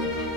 thank you